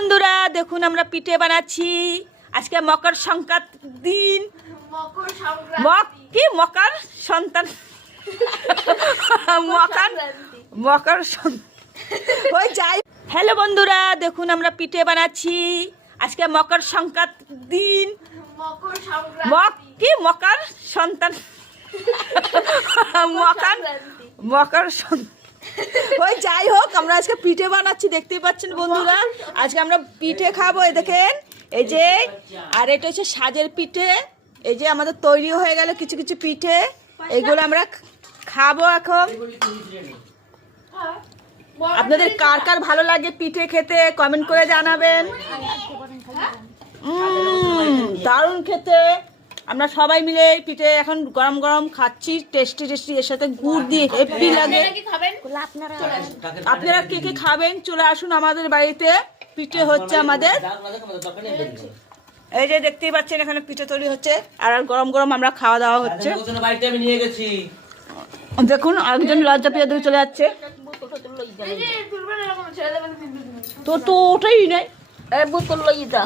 বন্ধুরা দেখুন আমরা পিঠে বানাচ্ছি। আজকে মকর সংক্রান্তি দিন। মকর সন্তান মকর ওই যাই। হ্যালো বন্ধুরা দেখুন আমরা পিঠে বানাচ্ছি। আজকে মকর সংক্রান্তি দিন। মকর সন্তান মকর ওই যাই হোক, আমরা আজকে পিঠে বানাচ্ছি, দেখতেই পাচ্ছেন বন্ধুরা। আজকে আমরা পিঠে খাবো, এই দেখেন, এই যে। আর এটা হচ্ছে সাজের পিঠে। এই যে আমাদের তৈরি হয়ে গেল কিছু কিছু পিঠে, এগুলো আমরা খাবো এখন। আপনাদের কার কার ভালো লাগে পিঠে খেতে কমেন্ট করে জানাবেন। দারুণ খেতে। আমরা সবাই মিলে পিঠে এখন গরম গরম খাচ্ছি, টেস্টি টেস্টি। এর সাথে গুড় দিয়ে হেভি লাগে। আপনারা কে কে খাবেন চলে আসুন আমাদের বাড়িতে। পিঠে হচ্ছে আমাদের, এই যে দেখতেই পাচ্ছেন এখানে পিঠে তৈরি হচ্ছে, আর গরম গরম আমরা খাওয়া দাওয়া হচ্ছে। দেখুন আরেকজন লজ্জা পেয়ে দিয়ে চলে যাচ্ছে। তো ওটাই নেই, বোতল লইয়ে যা।